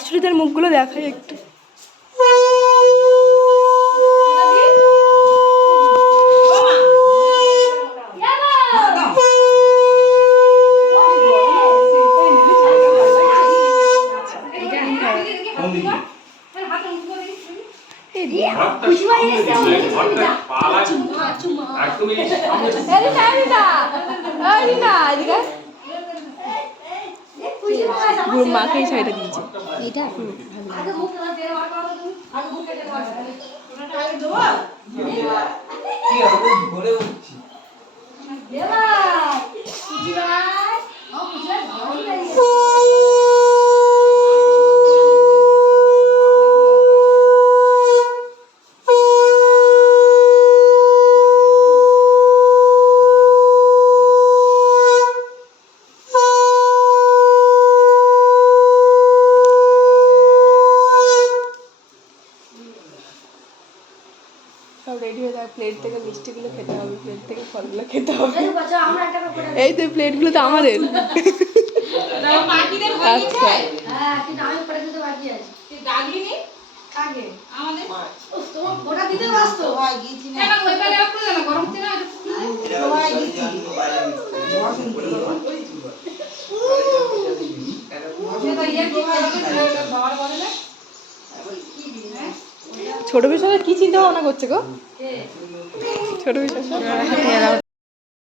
শাশুড়িদের মুখগুলো দেখাই একটু। মাকে এই শাড়িটা দিয়েছে। এইটা সব রেডি হয়ে যাবে। প্লেট থেকে মিষ্টিগুলো খেতে হবে, প্লেট থেকে ফলগুলো খেতে হবে। এই তো প্লেটগুলো তো আমাদের। আচ্ছা ছোট বিষয়ে কি চিন্তা ভাবনা করছে গো ছোট বিষয়?